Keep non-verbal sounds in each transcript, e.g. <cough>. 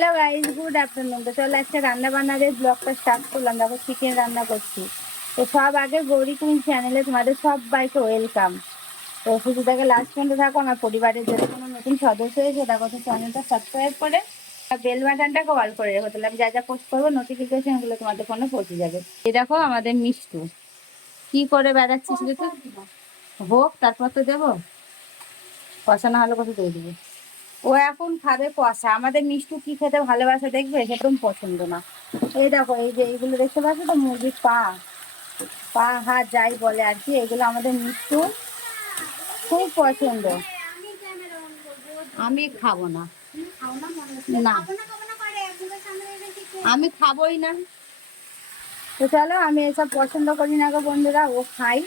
Hello guys good afternoon. তো চলে আজকে রান্না বান্নাদের ব্লগটা স্টার্ট করলাম। দেখো চিকেন রান্না করছি। তো সব আগে গৌরী কুইন চ্যানেলে তোমাদের সব সবাইকে ওয়েলকাম তো শুধু দেখে লাস্ট পর্যন্ত থাকো, আমার পরিবারের যদি কোনো নতুন সদস্য হয়েছে দেখো, তো চ্যানেলটা সাবস্ক্রাইব করে বেল বাটনটাকে অল করে রেখো। তাহলে আমি যা যা পোস্ট করব নোটিফিকেশনগুলো তোমাদের ফোনে পৌঁছে যাবে। এই দেখো আমাদের মিষ্টু। কি করে বেড়াচ্ছিস তুই? হোক তারপর তো দেবো। কষা না হলে কত দিয়ে দিবি? ও এখন খাবে কষা। আমাদের মিষ্টু কি খেতে ভালোবাসে দেখবে? সেরকম পছন্দ না। এই দেখো, এই যে এইগুলো দেখতে পাচ্ছ তো? মুরগির পা। পা, হাত, যাই বলে আর কি, এগুলো আমাদের মিষ্টু খুব পছন্দ। আমি খাব না। না। আমি খাবোই না। তো চলো, আমি এসব পছন্দ করি না গো বন্ধুরা, ও খাই।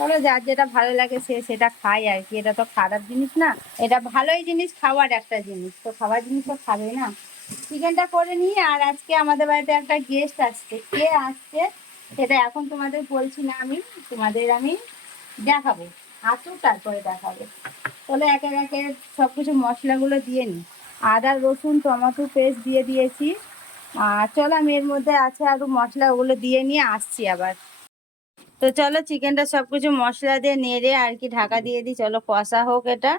চলো যার যেটা ভালো লাগে সে সেটা খায় আর কি। এটা তো খারাপ জিনিস না। এটা ভালোই জিনিস, খাওয়ার একটা জিনিস। তো খাওয়ার জিনিস তো খাবে না। চিকেনটা করে নিয়ে আর আজকে আমাদের বাড়িতে একটা গেস্ট আসছে। কে আসছে? সেটা এখন তোমাদের বলছি না আমি। তোমাদের আমি দেখাবো। আসুক তারপরে দেখাবো। তাহলে একে একে সব কিছু মশলাগুলো দিয়ে নিই। আদা, রসুন, টমেটো পেস্ট দিয়ে দিয়েছি। আর চলো আমি এর মধ্যে আছে আরও মশলা ওগুলো দিয়ে নিয়ে আসছি আবার। তো চলো চিকেনটা সব কিছু মশলা দিয়ে নেড়ে আর কি ঢাকা দিয়ে দিই। চলো কষা হোক এটা।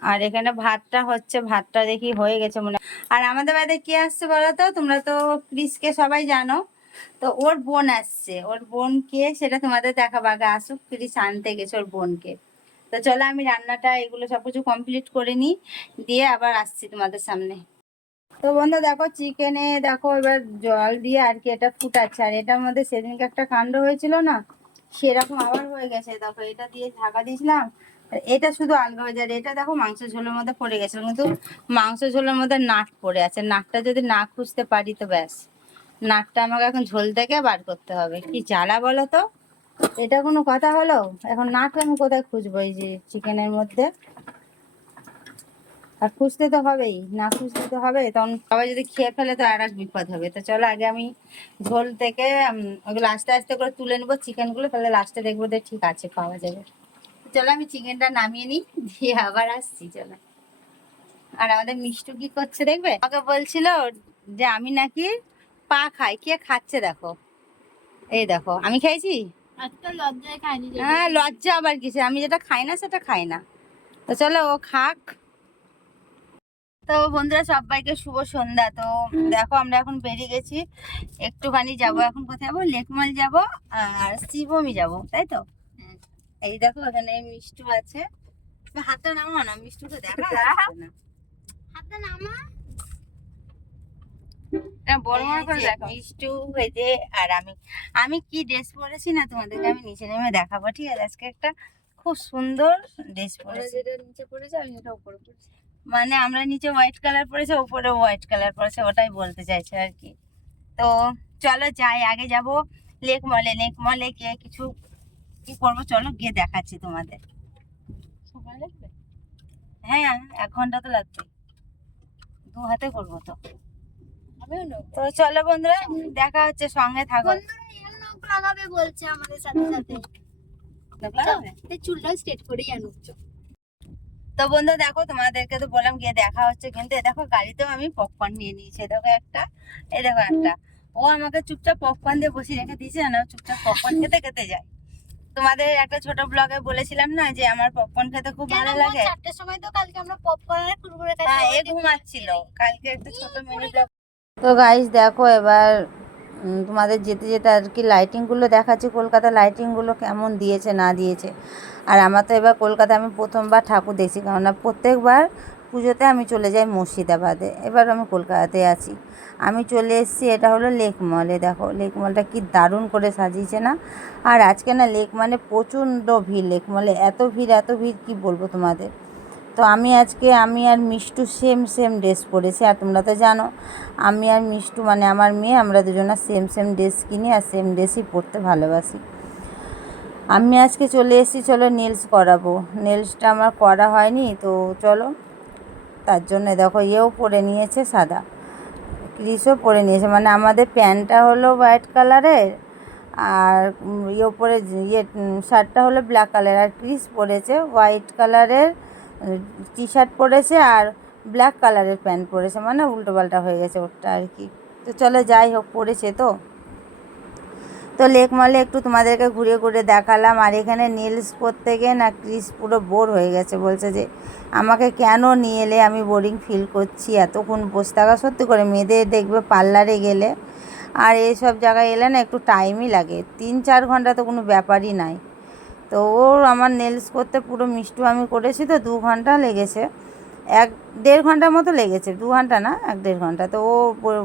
আর এখানে ভাতটা হচ্ছে, ভাতটা দেখি হয়ে গেছে মনে আর আমাদের বাড়িতে কে আসছে বলো তো? তোমরা তো ক্রিসকে সবাই জানো। তো ওর বোন আসছে। ওর বোন কে সেটা তোমাদের দেখাবো আগে। আসুক, ক্রিস আনতে গেছে ওর বোনকে। তো চলো আমি রান্নাটা, এগুলো সব কিছু কমপ্লিট করে নিই। দিয়ে আবার আসছি তোমাদের সামনে। তো বন্ধু দেখো চিকেনে দেখো এবার জল দিয়ে আর কি এটা ফুটাচ্ছে। আর এটার মধ্যে সেদিনকে একটা কাণ্ড হয়েছিল না? সেরকম আবার হয়ে গেছে। দেখো, এটা দিয়ে ঢাকা দিয়েছিলাম। এটা শুধু আলগা হয়ে যায়। এটা দেখো মাংস ঝোলের মধ্যে পড়ে গেছিল কিন্তু মাংস ঝোলের মধ্যে নাট পড়ে আছে। নাটটা যদি না খুঁজতে পারি তো ব্যাস। নাটটা আমাকে এখন ঝোল থেকে বার করতে হবে। কি জ্বালা বলো তো? এটা কোনো কথা হলো? এখন নাট আমি কোথায় খুঁজবো এই যে চিকেনের মধ্যে? আর খুঁজতে তো হবেই না খুঁজতে তো হবে তখন সবাই যদি খেয়ে ফেলে তো আর এক বিপদ হবে। তো চলো আগে আমি ঝোল থেকে ওগুলো আস্তে আস্তে করে তুলে নেব চিকেনগুলো তাহলে লাস্টে দেখব যে ঠিক আছে পাওয়া যাবে। চলো আমি চিকেনটা নামিয়ে নিই দিয়ে আবার আসছি চলো। আর আমাদের মিষ্টু কি করছে দেখবে? আমাকে বলছিল যে আমি নাকি পা খাই কে খাচ্ছে দেখো। এই দেখো আমি যে হ্যাঁ লজ্জা আবার কিছু আমি যেটা খাই না সেটা খাই না। তো চলো ও খাক। তো বন্ধুরা সবাইকে শুভ সন্ধ্যা। তো দেখো আমরা এখন বেরিয়ে গেছি। একটুখানি যাব এখন কোথায় যাব? লেকমল যাব আর শিবমি যাব তাই তো? এই দেখো এখানে মিষ্টু আছে। তুমি হাতটা নামো না মিষ্টুকে দেখা যাচ্ছে না। <laughs> হাতটা নামা। বড় বড় করে দেখো মিষ্টু এই যে আর আমি। আমি কি ড্রেস পরেছি না তোমাদেরকে আমি নিচে নেমে দেখাবো ঠিক আছে? আজকে একটা খুব সুন্দর ড্রেস পরেছি। যেটা নিচে পড়েছে আমি এটা উপরে পড়েছি। মানে আমরা নিচে হোয়াইট কালার পরেছে উপরে হোয়াইট কালার পরেছে ওটাই বলতে চাইছে আর কি। তো চলো যাই আগে যাব লেক মলে লেক মলে গিয়ে কিছু কি করব চলো গিয়ে দেখাচ্ছি তোমাদের। হ্যাঁ এক ঘণ্টা তো লাগবে দু হাতে করব তো। তো চলো বন্ধুরা দেখা হচ্ছে সঙ্গে থাকো। লাগাবে বলছে আমাদের সাথে সাথে। চুলটা স্ট্রেট করেই আনুক চো। তো বন্ধু দেখো তোমাদেরকে তো বললাম গিয়ে দেখা হচ্ছে কিন্তু এ দেখো গাড়িতেও আমি পপকর্ন নিয়ে নিয়েছি দেখো একটা এ দেখো একটা। ও আমাকে চুপচাপ পপকর্ন দিয়ে বসিয়ে রেখে দিয়েছে না চুপচাপ পপকর্ন খেতে খেতে যায়। তোমাদের একটা ছোট ব্লগে বলেছিলাম না যে আমার পপকর্ন খেতে খুব ভালো লাগে? চারটের সময় তো কালকে আমরা পপকর্ন আর কুরকুরে হ্যাঁ এ ঘুমাচ্ছিল। কালকে একটা ছোট মিনি ব্লগ তো গাইস দেখো এবার তোমাদের যেতে যেতে আর কি লাইটিংগুলো দেখাচ্ছি, কলকাতা লাইটিংগুলো কেমন দিয়েছে, না দিয়েছে। আর আমার তো এবার কলকাতা আমি প্রথমবার ঠাকুর দেখছি, কেননা প্রত্যেকবার পুজোতে আমি চলে যাই মুর্শিদাবাদে। এবার আমি কলকাতাতে আছি। আমি চলে এসেছি, এটা হলো লেক মলে দেখো। লেক মলটা কি দারুণ করে সাজিয়েছে না? আর আজকে না লেক মানে প্রচণ্ড ভিড় লেক মলে এত ভিড় এত ভিড়, কি বলব তোমাদের? তো আমি আজকে, আমি আর মিষ্টু সেম সেম ড্রেস পরেছি। আর তোমরা তো জানো, আমি আর মিষ্টু মানে আমার মেয়ে, আমরা দুজনা সেম সেম ড্রেস কিনি আর সেম ড্রেসই পরতে ভালোবাসি। আমি আজকে চলে এসেছি, চলো নেলস করাবো। নেলসটা আমার করা হয়নি, তো চলো। তার জন্য দেখো, ইয়েও পরে নিয়েছে সাদা। ক্রিসও পরে নিয়েছে। মানে আমাদের প্যান্টটা হলো হোয়াইট কালারের আর ইয়ে পরে ইয়ে শার্টটা হলো ব্ল্যাক কালার আর ক্রিস পরেছে হোয়াইট কালারের টি শার্ট পরেছে আর ব্ল্যাক কালারের প্যান্ট পরেছে মানে উল্টো পাল্টা হয়ে গেছে ওটা আর কি। তো চলো যাই হোক, পরেছে তো। তো লেক মলে একটু তোমাদেরকে ঘুরে ঘুরে দেখালাম, আর এখানে নীলস করতে গিয়ে না ক্রিস পুরো বোর হয়ে গেছে। বলছে যে, আমাকে কেন নিয়ে এলে? আমি বোরিং ফিল করছি। এতক্ষণ বসে থাকা সত্যি করে মেয়েদের দেখবে পার্লারে গেলে। আর এইসব জায়গায় এলে না একটু টাইমই লাগে। তিন চার ঘণ্টা তো কোনো ব্যাপারই নাই। তো ওর আমার নেলস করতে পুরো মিষ্টু আমি করেছি তো দু ঘণ্টা লেগেছে। এক দেড় ঘণ্টার মতো লেগেছে, দু ঘণ্টা না, এক দেড় ঘণ্টা। তো ও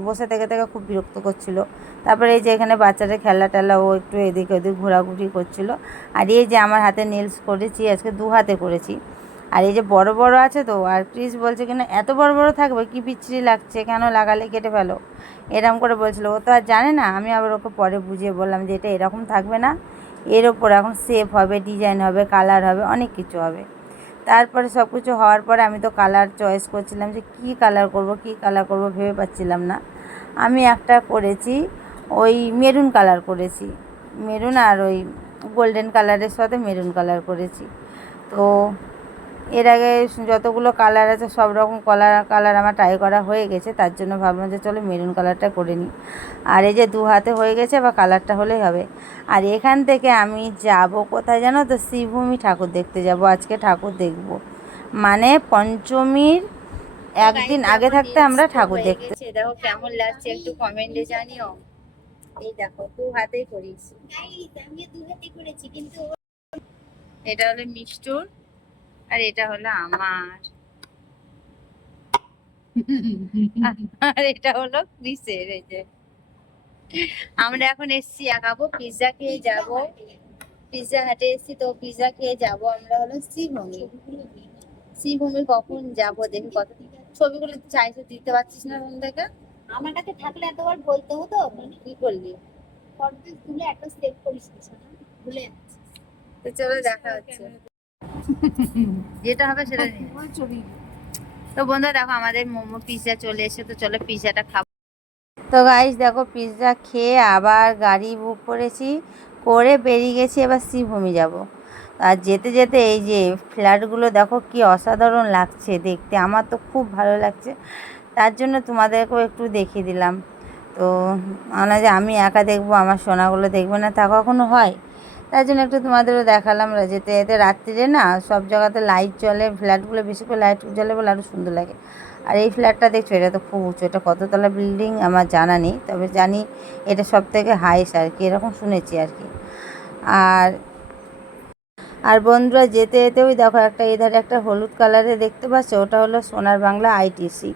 বসে থেকে থেকে খুব বিরক্ত করছিল। তারপরে এই যে এখানে বাচ্চাদের খেলা টেলা, ও একটু এদিক ওদিক ঘোরাঘুরি করছিল। আর এই যে আমার হাতে নেলস করেছি, আজকে দু হাতে করেছি। আর এই যে বড় বড় আছে তো, আর ক্রিস বলছে কিনা, এত বড় বড় থাকবে, কি পিচ্ছিরি লাগছে, কেন লাগালে কেটে ফেলো? এরকম করে বলছিল। ও তো আর জানে না, আমি আবার ওকে পরে বুঝিয়ে বললাম যে এটা এরকম থাকবে না। এর ওপর এখন শেপ হবে ডিজাইন হবে কালার হবে, অনেক কিছু হবে। তারপরে সব কিছু হওয়ার পরে আমি তো কালার চয়েস করছিলাম যে কি কালার করব, কি কালার করব ভেবে পাচ্ছিলাম না। আমি একটা করেছি, ওই মেরুন কালার করেছি। মেরুন আর ওই গোল্ডেন কালারের সাথে মেরুন কালার করেছি। তো এর আগে যতগুলো কালার আছে সব রকম কালার কালার আমার ট্রাই করা হয়ে গেছে তার জন্য ভাবলাম যে চলো মেরুন কালারটা করে নিই। আর এই যে দু হাতে হয়ে গেছে বা কালারটা হলেই হবে। আর এখান থেকে আমি যাব কোথায় জানো তো? শ্রীভূমি ঠাকুর দেখতে যাব আজকে ঠাকুর দেখব। মানে পঞ্চমীর একদিন আগে থাকতে আমরা ঠাকুর দেখতে। দেখো কেমন লাগছে একটু কমেন্টে জানিও। এই দেখো দু হাতেই করেছি। কিন্তু এটা হলো মিষ্টুর আর এটা হলো আমার। আর এটা হলো ক্রিসের এই যে। আমরা এখন এসছি আঁকাবো পিৎজা খেয়ে যাব। পিৎজা হাটে এসছি তো পিৎজা খেয়ে যাব। আমরা হলো শ্রীভূমি। শ্রীভূমি কখন যাব দেখি কত ছবিগুলো চাইছো দিতে পারছিস না ফোন থেকে? আমার কাছে থাকলে এতবার বলতে হতো? কি করলি ফটো তুলে একটা সেভ করিস না ভুলে। তো চলো দেখা হচ্ছে। যেটা হবে সেটা তো বন্ধু দেখো আমাদের মোমো পিৎজা চলে এসে তো চলো পিৎজাটা খাব। তো গাইস দেখো পিৎজা খেয়ে আবার গাড়ি বুক করেছি করে বেরিয়ে গেছি এবার শ্রীভূমি যাব। আর যেতে যেতে এই যে ফ্ল্যাটগুলো দেখো কি অসাধারণ লাগছে দেখতে আমার তো খুব ভালো লাগছে। তার জন্য তোমাদেরকেও একটু দেখিয়ে দিলাম। তো মানে যে আমি একা দেখব আমার সোনাগুলো দেখবে না তা কখনো হয়? তার জন্য একটু তোমাদেরও দেখালাম যেতে যেতে রাত্রিরে না সব জায়গাতে লাইট জ্বলে ফ্ল্যাটগুলো বেশি করে লাইট জ্বলে বলে আরও সুন্দর লাগে। আর এই ফ্ল্যাটটা দেখছ, এটা তো খুব উঁচু, এটা কততলা বিল্ডিং আমার জানা নেই, তবে জানি এটা সব থেকে হাইস আর কি, এরকম শুনেছি আর কি। আর আর বন্ধুরা যেতে যেতে ওই দেখো একটা, এধারে একটা হলুদ কালারে দেখতে পাচ্ছ, ওটা হলো সোনার বাংলা আইটিসি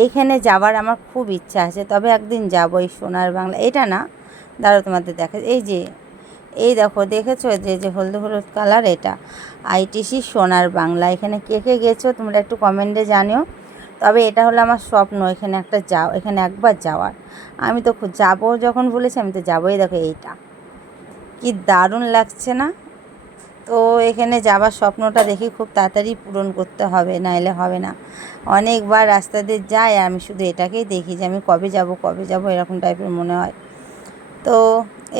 এইখানে যাবার আমার খুব ইচ্ছা আছে, তবে একদিন যাব এই সোনার বাংলা, এটা না দাঁড়ো তোমাদের দেখা, এই যে এই দেখো, দেখেছ যে যে হলুদ হলুদ কালার এটা? আইটিসি সোনার বাংলা। এখানে কে কে গেছো তোমরা একটু কমেন্টে জানিও। তবে এটা হলো আমার স্বপ্ন, এখানে একটা যাও, এখানে একবার যাওয়ার। আমি তো যাব যখন বলেছি, আমি তো যাবোই। দেখো এইটা। কি দারুণ লাগছে না? তো এখানে যাবার স্বপ্নটা দেখি খুব তাড়াতাড়ি পূরণ করতে হবে, নাইলে হবে না। অনেকবার রাস্তা দিয়ে যাই আমি শুধু এটাকেই দেখি যে আমি কবে যাব কবে যাব, এরকম টাইপের মনে হয়। তো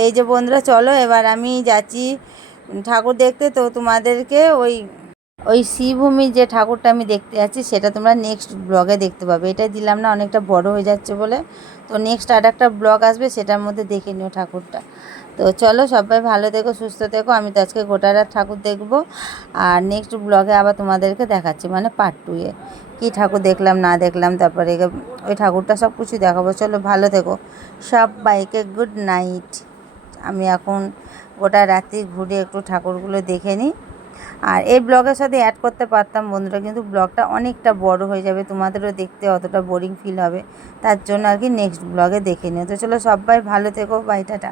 এই যে বন্ধুরা, চলো এবার আমি যাচ্ছি। ঠাকুর দেখতে তো তোমাদেরকে ওই ওই শ্রীভূমির যে ঠাকুরটা আমি দেখতে যাচ্ছি, সেটা তোমরা নেক্সট ব্লগে দেখতে পাবে। এটা দিলাম না, অনেকটা বড় হয়ে যাচ্ছে বলে। তো নেক্সট আর একটা ব্লগ আসবে, সেটার মধ্যে দেখে নিও ঠাকুরটা। তো চলো সবাই ভালো থেকো, সুস্থ থেকো। আমি তো আজকে গোটা রাত ঠাকুর দেখব। আর নেক্সট ব্লগে আবার তোমাদেরকে দেখাচ্ছি মানে পার্ট টুয়ে কী ঠাকুর দেখলাম, না দেখলাম, তারপরে ওই ঠাকুরটা সব কিছু দেখাবো। চলো ভালো থেকো। সব বাইকে গুড নাইট আমি এখন গোটা রাত্রি ঘুরে একটু ঠাকুরগুলো দেখে নিই। আর এই ব্লগের সাথে অ্যাড করতে পারতাম বন্ধুরা, কিন্তু ব্লগটা অনেকটা বড় হয়ে যাবে, তোমাদেরও দেখতে অতটা বোরিং ফিল হবে। তার জন্য আর কি নেক্সট ব্লগে দেখে নিও। তো চলো সবাই ভালো থেকো। Bye tata.